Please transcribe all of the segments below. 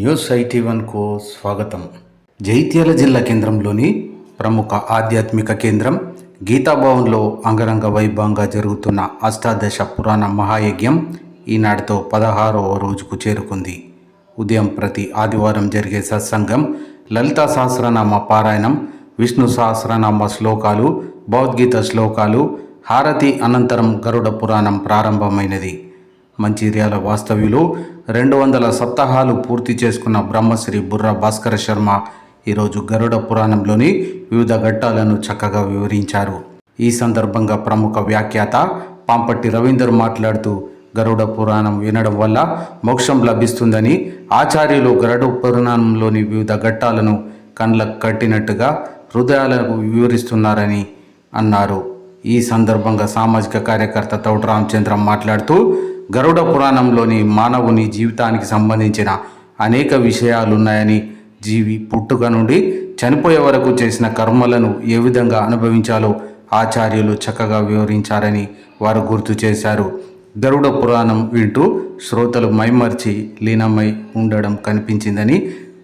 News IT1కు స్వాగతం. జైత్యాల జిల్లా కేంద్రంలోని ప్రముఖ ఆధ్యాత్మిక కేంద్రం గీతాభవన్లో అంగరంగ వైభవంగా జరుగుతున్న అష్టాదశ పురాణ మహాయజ్ఞం ఈనాటితో 16వ రోజుకు చేరుకుంది. ఉదయం ప్రతి ఆదివారం జరిగే సత్సంగం, లలితా సహస్రనామ పారాయణం, విష్ణు సహస్రనామ శ్లోకాలు, భగవద్గీత శ్లోకాలు, హారతి అనంతరం గరుడ పురాణం ప్రారంభమైనది. మంచిర్యాల వాస్తవ్యులు 200 సప్తాహాలు పూర్తి చేసుకున్న బ్రహ్మశ్రీ బుర్ర భాస్కర శర్మ ఈరోజు గరుడ పురాణంలోని వివిధ ఘట్టాలను చక్కగా వివరించారు. ఈ సందర్భంగా ప్రముఖ వ్యాఖ్యాత పాంపట్టి రవీందర్ మాట్లాడుతూ, గరుడ పురాణం వినడం వల్ల మోక్షం లభిస్తుందని, ఆచార్యులు గరుడ పురాణంలోని వివిధ ఘట్టాలను కళ్ళకు కట్టినట్టుగా హృదయాలకు వివరిస్తున్నారని అన్నారు. ఈ సందర్భంగా సామాజిక కార్యకర్త తౌట రామచంద్రం మాట్లాడుతూ, గరుడ పురాణంలోని మానవుని జీవితానికి సంబంధించిన అనేక విషయాలున్నాయని, జీవి పుట్టుక నుండి చనిపోయే వరకు చేసిన కర్మలను ఏ విధంగా అనుభవించాలో ఆచార్యులు చక్కగా వివరించారని వారు గుర్తు చేశారు. గరుడ పురాణం వింటూ శ్రోతలు మైమర్చి లీనమై ఉండడం కనిపించిందని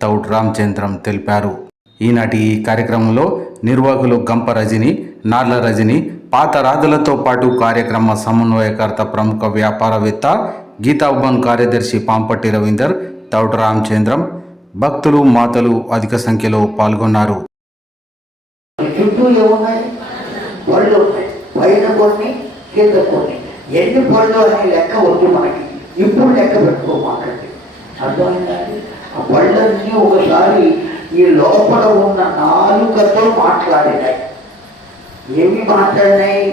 తౌట రామచంద్రం తెలిపారు. ఈనాటి ఈ కార్యక్రమంలో నిర్వాహకులు గంప రజని, నార్ల రజని, పాత రాజులతో పాటు కార్యక్రమ సమన్వయకర్త ప్రముఖ వ్యాపారవేత్త, గీతాభవన్ కార్యదర్శి పాంపట్టి రవీందర్, తౌట రామచంద్రం, భక్తులు, మాతలు అధిక సంఖ్యలో పాల్గొన్నారు. ఎన్ని పళ్ళు అనే లెక్క వద్దు మనకి, ఇప్పుడు లెక్క పెట్టుకోమాకండి. అర్థమైందండి? ఆ పళ్ళన్నీ ఒకసారి ఈ లోపల ఉన్న నాలుకతో మాట్లాడినాయి. ఏమి మాట్లాడినాయి?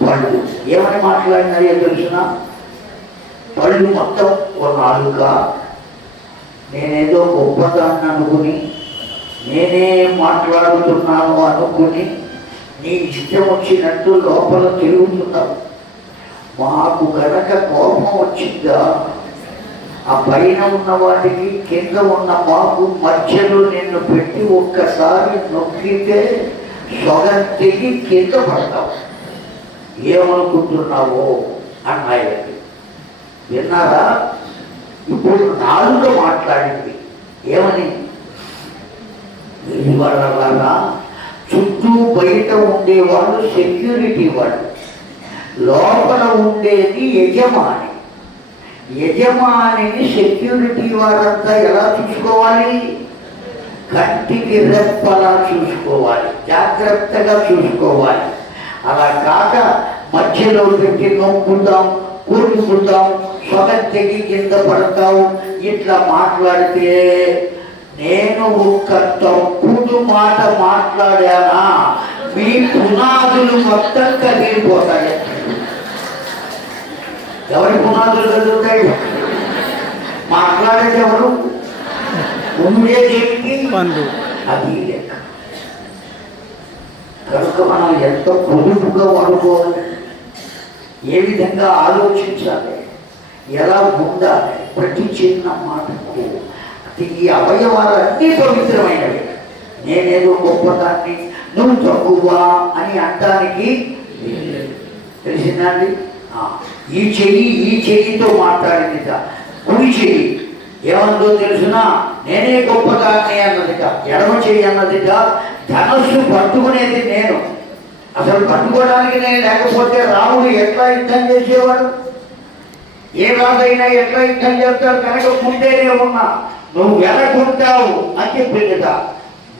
పళ్ళు. ఏమని మాట్లాడినాయో తెలుసిన? పళ్ళు మొత్తం ఒక నాలుక. నేనేదో గొప్పదాన్ని అనుకుని, నేనే మాట్లాడుతున్నాను అనుకుని నీ ఇష్టం వచ్చినట్టు లోపల తిరుగుతున్నావు. మాకు కనుక కోపం వచ్చిందా, ఆ పైన ఉన్న వాటికి కింద ఉన్న మాకు మధ్యలో నిన్ను పెట్టి ఒక్కసారి నొక్కితే సొగం తెగి కింద పడతావు. ఏమనుకుంటున్నావో అన్నాయండి. విన్నారా? ఇప్పుడు నాలుగు మాట్లాడింది. ఏమని? వాళ్ళ చుట్టూ బయట ఉండేవాళ్ళు సెక్యూరిటీ వాళ్ళు, లోపల ఉండేది యజమాని. యజమానిని సెక్యూరిటీ వారంతా ఎలా చూసుకోవాలి? కంటికి రెప్పలా చూసుకోవాలి, జాగ్రత్తగా చూసుకోవాలి. అలా కాక మధ్యలో పెట్టి నొప్పుతాం, కూరుకుంటాం, సొగం తెగి కింద పడతాం. ఇట్లా మాట్లాడితే నేను ఒక్క తప్పుడు మాట మాట్లాడానా మీ పునాదులు మొత్తం కదిలిపోతాయి. ఎవరి పునాదులు కదులుతాయి? మాట్లాడేది ఎవరు? ఉండేదేమిటి? అది లెక్క. కనుక మనం ఎంత పొదుపుగా వాడుకోవాలి, ఏ విధంగా ఆలోచించాలి, ఎలా ఉండాలి, ప్రతి చిన్న మాటకు. ఈ అవయవాలన్నీ పవిత్రమైనవి. నేనేదో గొప్పదాన్ని, నువ్వు తక్కువ అని అనడానికి తెలిసిందండి. ఈ చెయ్యితో మాట్లాడిందిట. కుడి చెయ్యి ఏమందో తెలుసునా? నేనే గొప్పదాన్ని అన్నదిట. ఎడమ చెయ్యి అన్నదిట, ధనస్సు పట్టుకునేది నేను. అసలు పట్టుకోవడానికి నేను లేకపోతే రాముడు ఎట్లా యుద్ధం చేసేవాడు? ఏ రాజైనా ఎట్లా యుద్ధం చేస్తాడు? కనుక ముందేనే ఉన్నా, నువ్వు వెనకుంటావు అని చెప్పిందిట.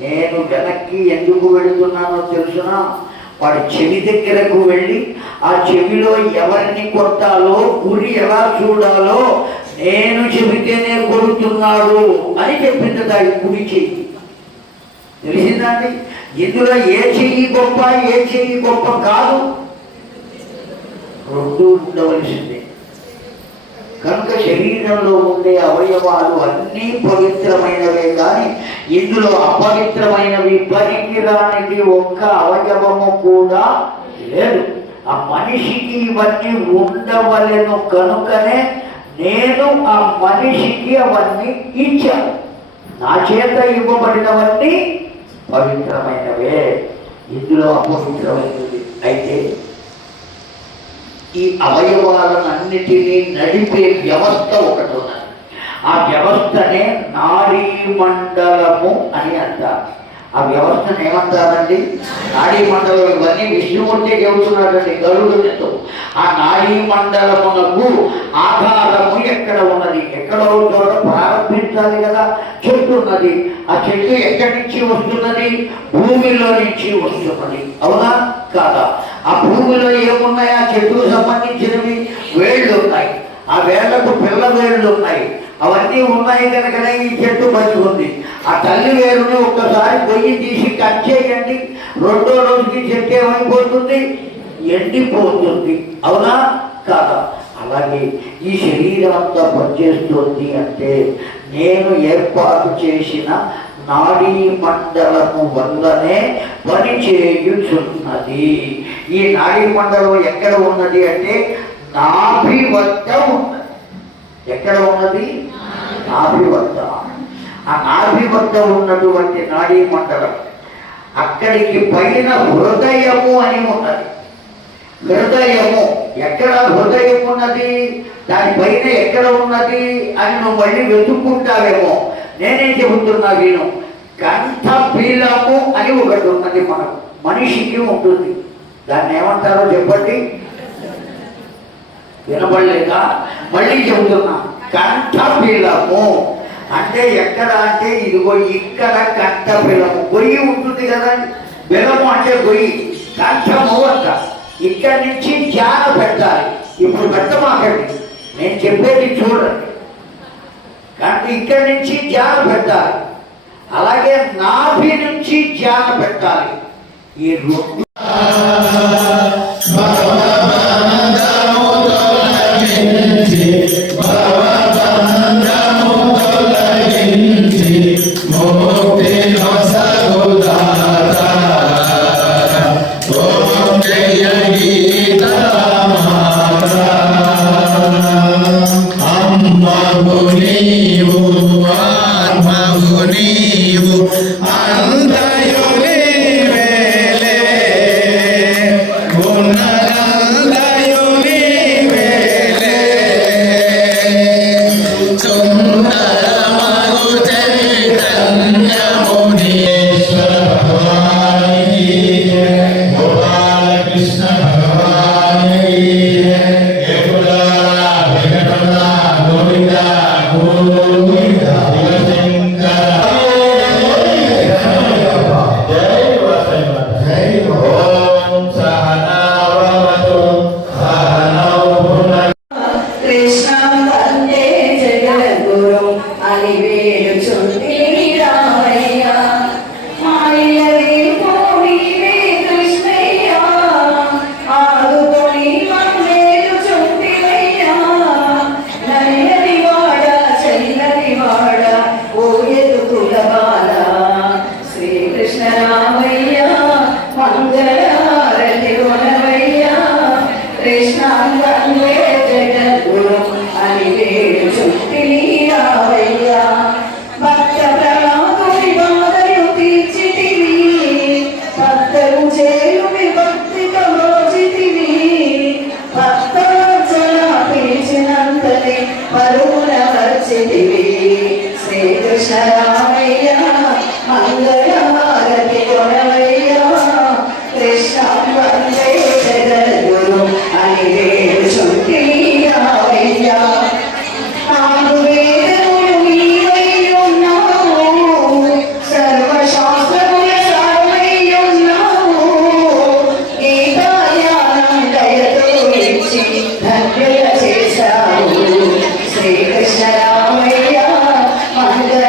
నేను వెనక్కి ఎందుకు వెళుతున్నానో తెలుసునా? వాడి చెవి దగ్గరకు వెళ్ళి ఆ చెవిలో ఎవరిని కొట్టాలో, గురి ఎలా చూడాలో నేను చెబితేనే కొడుతున్నాడు అని చెప్పిందట. ఈ గుడి చెయ్యి తెలిసిందండి. ఇందులో ఏ చెయ్యి గొప్ప, ఏ చెయ్యి గొప్ప కాదు, రెండు ఉండవలసిందే. కనుక శరీరంలో ఉండే అవయవాలు అన్నీ పవిత్రమైనవే, కానీ ఇందులో అపవిత్రమైనవి, పనికిరానిది ఒక్క అవయవము కూడా లేదు. ఆ మనిషికి ఇవన్నీ ఉండవలెను. కనుకనే నేను ఆ మనిషికి అవన్నీ ఇచ్చాను. నా చేత ఇవ్వబడినవన్నీ పవిత్రమైనవే, ఇందులో అపవిత్రమైనవి. అయితే ఈ అవయవాలన్నిటినీ నడిపే వ్యవస్థ ఒకటి ఉన్నది. ఆ వ్యవస్థనే నాడీ మండలము అని అంటారు. ఆ వ్యవస్థను ఏమంటారండి? నాడీ మండలం. ఇవన్నీ విష్ణుమూర్తి చెబుతున్నాడండి గరుడునితో. ఆ నాడీ మండలమునకు ఆధారము ఎక్కడ ఉన్నది? ఎక్కడో చోట ప్రారంభించాలి కదా. చెట్టు ఉన్నది. ఆ చెట్టు ఎక్కడి నుంచి వస్తున్నది? భూమిలో నుంచి వస్తున్నది. అవునా కాదా? ఆ భూమిలో ఏమున్నాయి? ఆ చెట్టుకు సంబంధించినవి వేళ్ళు ఉన్నాయి. ఆ వేళ్లకు పిల్ల వేళ్ళు ఉన్నాయి. అవన్నీ ఉన్నాయి కనుకనే ఈ చెట్టు బతికుంది. ఆ తల్లి వేరుని ఒక్కసారి పొయ్యి తీసి కట్ చేయండి, రెండో రోజుకి చెట్టు ఏమైపోతుంది? ఎండిపోతుంది. అవునా కాదా? అలాగే ఈ శరీరం అంతా పనిచేస్తుంది అంటే నేను ఏర్పాటు చేసిన నాడీ మండలము వల్లనే పని చేయుచున్నది. ఈ నాడీ మండలం ఎక్కడ ఉన్నది అంటే నాభి వద్ద ఉన్నది. ఎక్కడ ఉన్నది? నాభి వద్ద. ఆ నాభి వద్ద ఉన్నటువంటి నాడీ మండలం, అక్కడికి పైన హృదయము అని ఉన్నది. హృదయము ఎక్కడ? హృదయం ఉన్నది. దానిపైన ఎక్కడ ఉన్నది అని నువ్వు మళ్ళీ వెతుక్కుంటావేమో. నేనేం చెబుతున్నా విను. కంఠబిలము అని ఒకటి ఉన్నది. మనిషికి ఉంటుంది. దాన్ని ఏమంటారో చెప్పండి. వినపడలేదా? మళ్ళీ చెబుతున్నా. కంఠబిలము అంటే ఎక్కడ అంటే ఇదిగో ఇక్కడ కంఠబిలము. గొయ్యి ఉంటుంది కదా. బిలము అంటే గొయ్యి. కంఠము అంట. ఇక్కడి నుంచి ధ్యాన పెట్టాలి. ఇప్పుడు పెట్టమాకండి, నేను చెప్పేది చూడండి. కానీ ఇక్కడి నుంచి ధ్యాన పెట్టాలి. అలాగే నాభి నుంచి ధ్యాన పెట్టాలి. ఈ రెండు శ్రీకృష్ణ రామయ్య మంగళ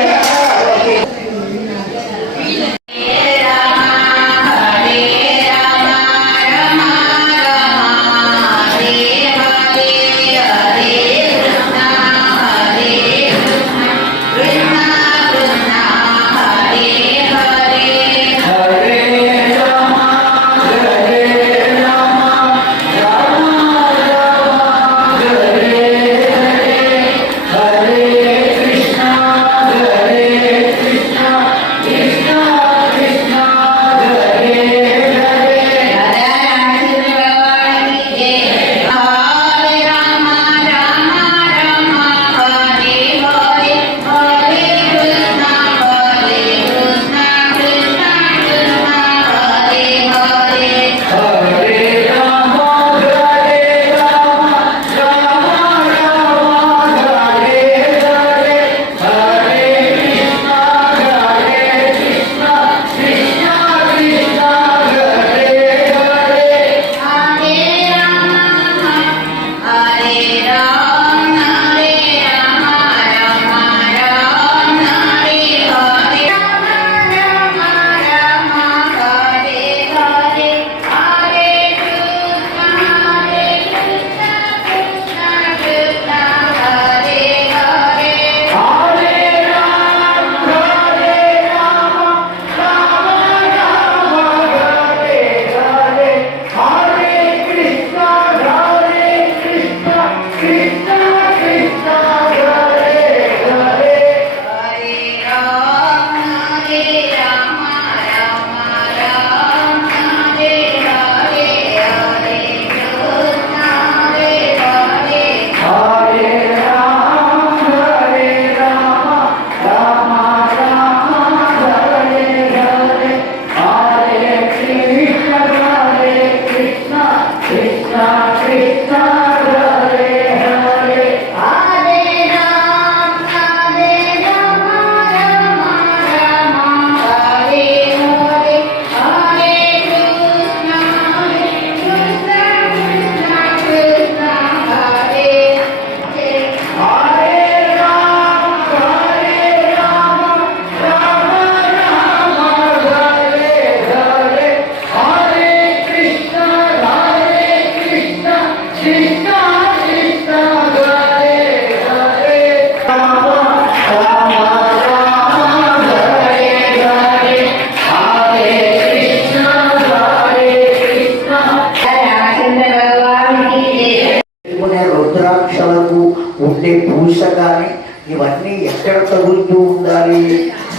ఎక్కడ తగులుతూ ఉండాలి?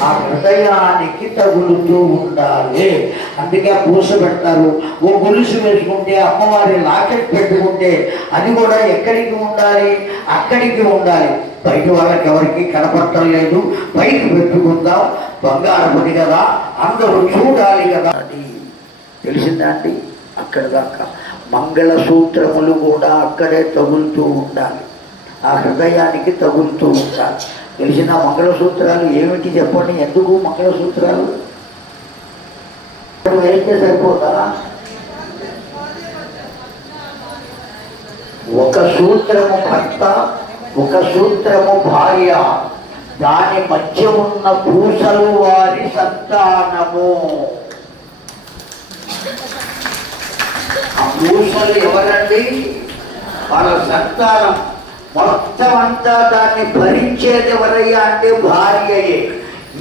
ఆ హృదయానికి తగులుతూ ఉండాలి. అందుకే పూస పెడతారు. ఓ గొలుసు వేసుకుంటే, అమ్మవారి లాకెట్ పెట్టుకుంటే అది కూడా ఎక్కడికి ఉండాలి? అక్కడికి ఉండాలి. బయట వాళ్ళకి ఎవరికి కనపడటం లేదు, పైకి పెట్టుకుందాం, బంగారపడి కదా, అందరూ చూడాలి కదా. అది తెలిసిందా అండి? అక్కడ దాకా మంగళసూత్రములు కూడా అక్కడే తగులుతూ ఉండాలి, ఆ హృదయానికి తగులుతూ ఉండాలి. తెలిసిన మంగళసూత్రాలు ఏమిటి చెప్పండి? ఎందుకు మంగళసూత్రాలు వేస్తే సరిపోతా? ఒక సూత్రము భర్త, ఒక సూత్రము భార్య, దాని మధ్య ఉన్న పూసలు వారి సంతానము. ఆ పూసలు ఎవరండి? వాళ్ళ సంతానం. మొత్తం అంతా దాన్ని భరించేది ఎవరయ్యా అంటే భార్యయే.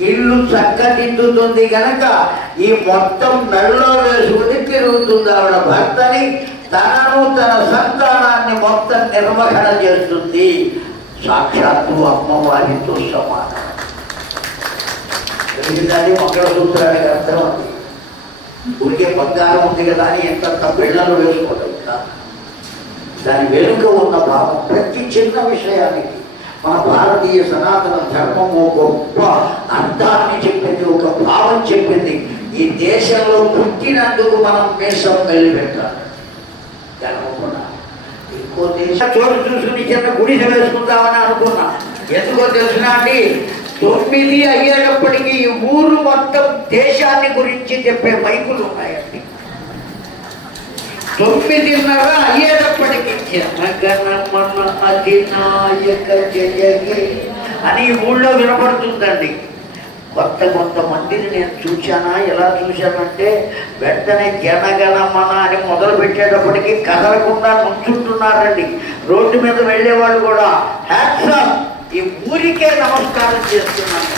ఇల్లు చక్కదిద్దుతుంది కనుక ఈ మొత్తం మెడలో వేసుకుని తిరుగుతుంది ఆవిడ భర్తని, తనను తన సంతానాన్ని మొత్తం నిర్వహణ చేస్తుంది. సాక్షాత్తు అమ్మవారితో సమానం. తెలిసిందని మంగళసూత్రానికి అర్థం అది. ఊరికే బంగారం ఉంది కదా అని ఎంత పిల్లలు వేసుకోవడం కాదు. దాని వెనుక ఉన్న భావం ప్రతి చిన్న విషయానికి మన భారతీయ సనాతన ధర్మము గొప్ప అర్థాన్ని చెప్పింది, ఒక భావం చెప్పింది. ఈ దేశంలో పుట్టినందుకు మనం దేశం వెళ్ళిపెట్టాలి. ఇంకో దేశం చోటు చూసుకుని చిన్న గుడిస వేసుకుందామని అనుకున్నా. ఎందుకో తెలుసునా అండి? 9 అయ్యేటప్పటికీ ఈ ఊరు మొత్తం దేశాన్ని గురించి చెప్పే మైకులు ఉన్నాయండి. 9:30 అయ్యేటప్పటికి జనగణమన అధినాయక జయగే అని ఊళ్ళో వినపడుతుందండి. కొంతమందిని నేను చూశానా? ఎలా చూశానంటే వెంటనే జనగణమన అని మొదలు పెట్టేటప్పటికి కదలకుండా నుంచుంటున్నారండి. రోడ్డు మీద వెళ్ళేవాళ్ళు కూడా హ్యాట్స్ ఆఫ్, ఈ ఊరికే నమస్కారం చేస్తున్నాను.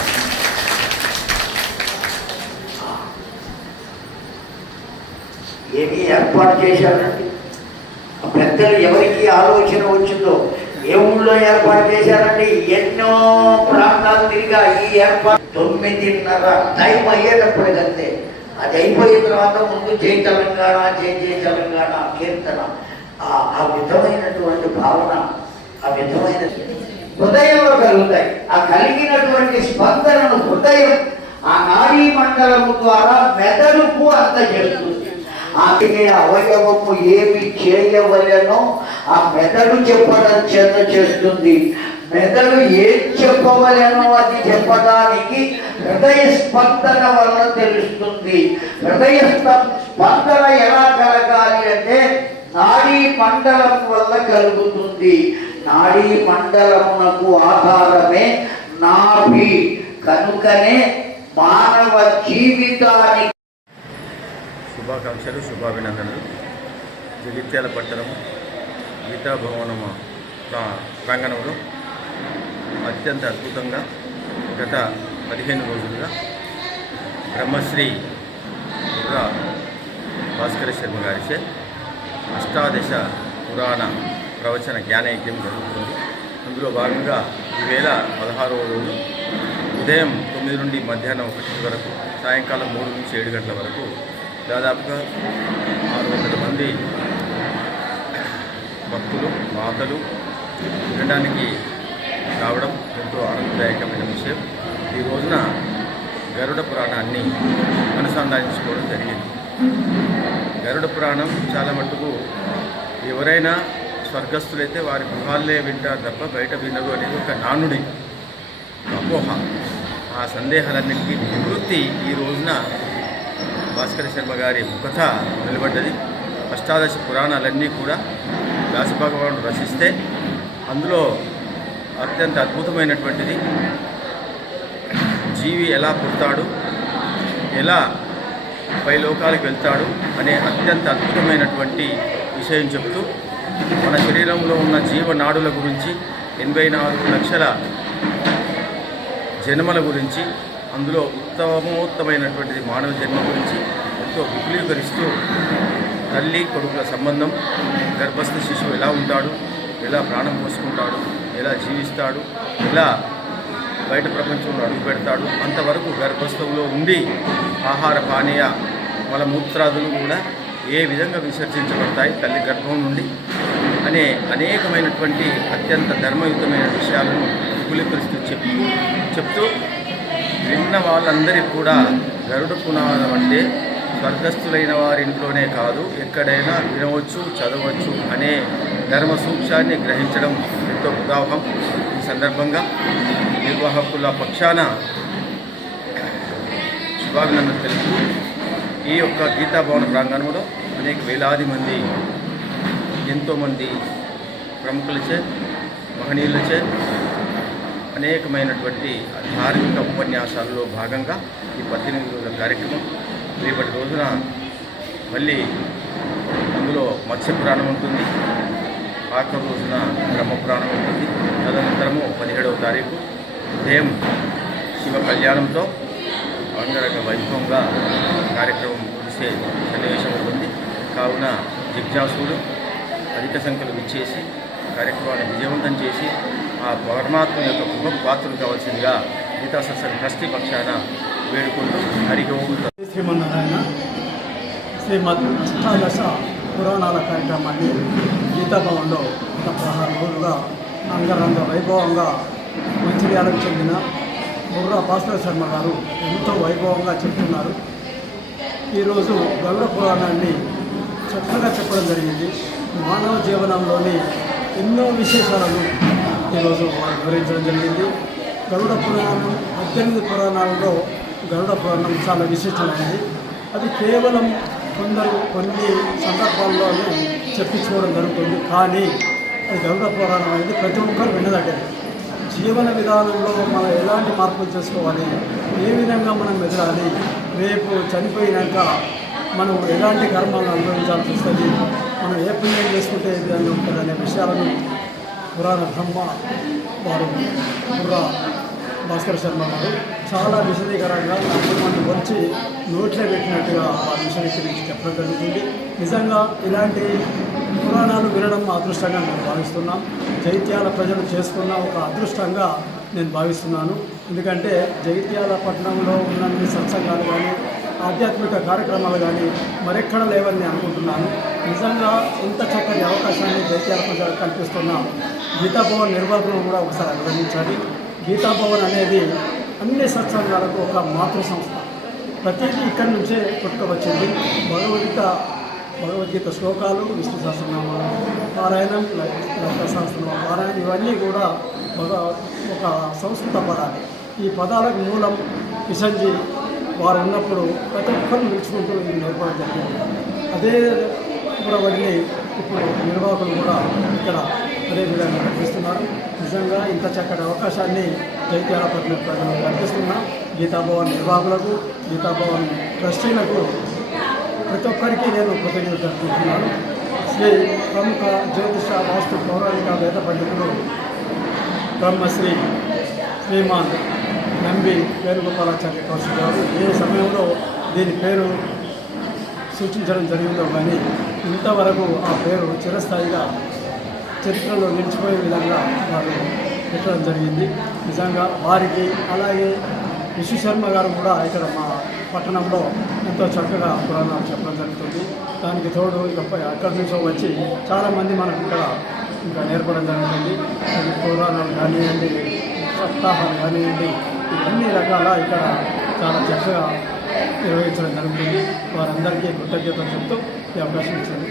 ఏమి ఏర్పాటు చేశారండి పెద్దలు? ఎవరికి ఆలోచన వచ్చిందో ఏ ఊళ్ళో ఏర్పాటు చేశారండి? ఎన్నో ప్రాంతాలు తిరిగా ఈ ఏర్పాటు 9:30 టైం అయ్యేటప్పటికంతే. అది అయిపోయిన తర్వాత ముందు జై తెలంగాణ, జై జై తెలంగాణ కీర్తన. ఆ విధమైనటువంటి భావన, ఆ విధమైన హృదయంలో కలుగుతాయి. ఆ కలిగినటువంటి స్పందనను హృదయం ఆ నాడీ మండలము ద్వారా మెదడుకు అందజేస్తుంది. ఆమె అవయవము ఏమి చేయవలెనో ఆ మెదడు చెప్పడం చేస్తుంది. మెదడు ఏం చెప్పవలెనో అది చెప్పడానికి హృదయ స్పందన వల్ల తెలుస్తుంది. హృదయ స్పందన ఎలా కలగాలి అంటే నాడీ మండలం వల్ల కలుగుతుంది. నాడీ మండలమునకు ఆధారమే నాభి. కనుకనే మానవ జీవితానికి శుభాకాంక్షలు, శుభాభినందనలు. జగిత్యాల పట్టణం గీతాభవనం ప్రాంగణంలో అత్యంత అద్భుతంగా గత 15 రోజులుగా బ్రహ్మశ్రీ బుర్రా భాస్కర శర్మ గారిచే అష్టాదశ పురాణ ప్రవచన జ్ఞానయజ్ఞం జరుగుతుంది. అందులో భాగంగా ఈవేళ 16వ రోజు ఉదయం 9 నుండి మధ్యాహ్నం 1 వరకు, సాయంకాలం 3 నుంచి 7 గంటల వరకు దాదాపుగా 600 మంది భక్తులు, మాతలు వినడానికి రావడం ఎంతో ఆనందదాయకమైన విషయం. ఈ రోజున గరుడ పురాణాన్ని అనుసంధానించుకోవడం జరిగింది. గరుడ పురాణం చాలా మట్టుకు ఎవరైనా స్వర్గస్థులైతే వారి గృహాలే వింటారు తప్ప బయట వినరు అనేది ఒక నానుడి, అపోహ. ఆ సందేహాలన్నింటికీ నివృత్తి ఈ రోజున భాస్కర శర్మ గారి ముఖత నిలబడ్డది. అష్టాదశ పురాణాలన్నీ కూడా వ్యాసభగవానుడు రచిస్తే అందులో అత్యంత అద్భుతమైనటువంటిది జీవి ఎలా పుడతాడు, ఎలా పై లోకాలకు వెళ్తాడు అనే అత్యంత అద్భుతమైనటువంటి విషయం చెప్తూ మన శరీరంలో ఉన్న జీవనాడుల గురించి, 84 లక్షల జన్మల గురించి, అందులో ఉత్తమోత్తమైనటువంటిది మానవ జన్మ గురించి ఎంతో విపులీకరిస్తూ తల్లి కొడుకుల సంబంధం, గర్భస్థ శిశువు ఎలా ఉంటాడు, ఎలా ప్రాణం పోసుకుంటాడు, ఎలా జీవిస్తాడు, ఎలా బయట ప్రపంచంలో అడుగు పెడతాడు అంతవరకు గర్భస్థంలో ఉండి ఆహార పానీయ మలమూత్రాదులు కూడా ఏ విధంగా విసర్జించబడతాయి తల్లి గర్భం నుండి అనే అనేకమైనటువంటి అత్యంత ధర్మయుతమైన విషయాలను పులికరిస్తూ చెప్తూ విన్న వాళ్ళందరికీ కూడా గరుడ పురాణం అంటే స్వర్గస్థులైన వారింట్లోనే కాదు ఎక్కడైనా వినవచ్చు చదవచ్చు అనే ధర్మ సూక్ష్మాన్ని గ్రహించడం ఎంతో ఉదాహరణ. ఈ సందర్భంగా నిర్వాహకుల పక్షాన శుభాభినందనలు తెలుపుతూ ఈ యొక్క గీతాభవన ప్రాంగణంలో అనేక వేలాది మంది ఎంతోమంది ప్రముఖులచే మహనీయులచే అనేకమైనటువంటి ధార్మిక ఉపన్యాసాల్లో భాగంగా ఈ 18 రోజుల కార్యక్రమం రేపటి రోజున మళ్ళీ అందులో మత్స్య పురాణం ఉంటుంది, ఆఖరి రోజున బ్రహ్మపురాణం ఉంటుంది. తదనంతరము 17వ తారీఖు ఉదయం శివ కళ్యాణంతో అంగరంగ వైభవంగా కార్యక్రమం ముగిసే సన్నివేశం ఉంటుంది. కావున జిజ్ఞాసులు అధిక సంఖ్యలో విచ్చేసి కార్యక్రమాన్ని విజయవంతం చేసి ఆ పరమాత్మ యొక్క కృపకు పాత్రలు కావాల్సిందిగా గీతా సత్సంగ ట్రస్టీ పక్షాన వేడుకుంటూ హరి ఓం. శ్రీమన్నారాయణ శ్రీమద్ అష్టాదశ పురాణాల కార్యక్రమాన్ని గీతాభవన్లో గత 16 రోజులుగా అంగరంగ వైభవంగా మంచిర్యాలకు చెందిన బుర్రా భాస్కర శర్మ గారు ఎంతో వైభవంగా చెప్తున్నారు. ఈరోజు గరుడ పురాణాన్ని చక్కగా చెప్పడం జరిగింది. మానవ జీవనంలోని ఎన్నో విశేషాలను ఈరోజు వివరించడం జరిగింది. గరుడ పురాణం 18 పురాణాలలో గరుడ పురాణం చాలా విశేషమైనది. అది కేవలం కొన్ని సందర్భాల్లోనే చెప్పించుకోవడం జరుగుతుంది. కానీ అది గరుడ పురాణం అనేది ప్రతి ఒక్కరు వినదగ్గది. జీవన విధానంలో మనం ఎలాంటి మార్పులు చేసుకోవాలి, ఏ విధంగా మనం ఎదగాలి, రేపు చనిపోయినాక మనం ఎలాంటి కర్మలను అనుభవించాల్సి వస్తుంది, మనం ఏ పుణ్యం చేసుకుంటే ఏ విధంగా ఉంటుంది అనే విషయాలను పురాణ బ్రహ్మ వారు బుర్రా భాస్కర శర్మ గారు చాలా విశదీకరంగా మంది వచ్చి నోట్లో పెట్టినట్టుగా వారి విషయీకరించి చెప్పడం జరుగుతుంది. నిజంగా ఇలాంటి పురాణాలు వినడం అదృష్టంగా నేను భావిస్తున్నాం. జైత్యాల ప్రజలు చేసుకున్న ఒక అదృష్టంగా నేను భావిస్తున్నాను. ఎందుకంటే జైత్యాల పట్టణంలో ఉన్న సత్సంగాలు కానీ ఆధ్యాత్మిక కార్యక్రమాలు కానీ మరెక్కడ లేవని నేను అనుకుంటున్నాను. నిజంగా ఇంత చక్కటి అవకాశాన్ని జైత్యాల ప్రజలకు కల్పిస్తున్న గీతాభవన్ నిర్వాహకులను కూడా ఒకసారి అభినందించాలి. గీతాభవన్ అనేది అన్ని సత్సంగాలకు ఒక మాతృ సంస్థ. ప్రతిదీ ఇక్కడి నుంచే పుట్టుకొచ్చింది. భగవద్గీత శ్లోకాలు, విష్ణు సహస్రనామాలు పారాయణం, లలిత సహస్రనామ పారాయణం ఇవన్నీ కూడా ఒక సంస్కృత పదాలు. ఈ పదాలకు మూలం విసంజి వారు ఉన్నప్పుడు ప్రతి ఒక్కరు నిలుచుకుంటూ ఇది నేర్పడం జరిగింది. అదే కూడా వాటిని ఇప్పుడు నిర్వాహకులు కూడా ఇక్కడ అదే విధంగా కల్పిస్తున్నారు. నిజంగా ఇంత చక్కటి అవకాశాన్ని జైత్యాల పట్టణ ప్రజలకు కల్పిస్తున్న గీతాభవన్ నిర్వాహకులకు, గీతాభవన్ ట్రస్టీలకు ప్రతి ఒక్కరికి నేను కృతజ్ఞతలు తెలుపుతున్నాను. శ్రీ ప్రముఖ జ్యోతిష వాస్తు పౌరాణిక వేద పండితులు బ్రహ్మశ్రీ శ్రీమాన్ నంబి వేణుగోపాలాచార్య కౌశిక్ గారు ఏ సమయంలో దీని పేరు సూచించడం జరిగిందో కానీ ఇంతవరకు ఆ పేరు చిరస్థాయిగా చరిత్రలో నిలిచిపోయే విధంగా వారు పెట్టడం జరిగింది. నిజంగా వారికి అలాగే విశ్వశర్మ గారు కూడా ఇక్కడ మా పట్టణంలో ఎంతో చక్కగా పురాణాలు చెప్పడం జరుగుతుంది. దానికి తోడు ఇక అక్కడి నుంచో వచ్చి చాలామంది మనకు ఇక్కడ ఇంకా నేర్పడం జరుగుతుంది. పురాణాలు కానివ్వండి, సప్తాహాలు కానివ్వండి, అన్ని రకాల ఇక్కడ చాలా చక్కగా నిర్వహించడం జరుగుతుంది. వారందరికీ కృతజ్ఞతలు చెప్తూ ఈ అవకాశం ఇచ్చారు.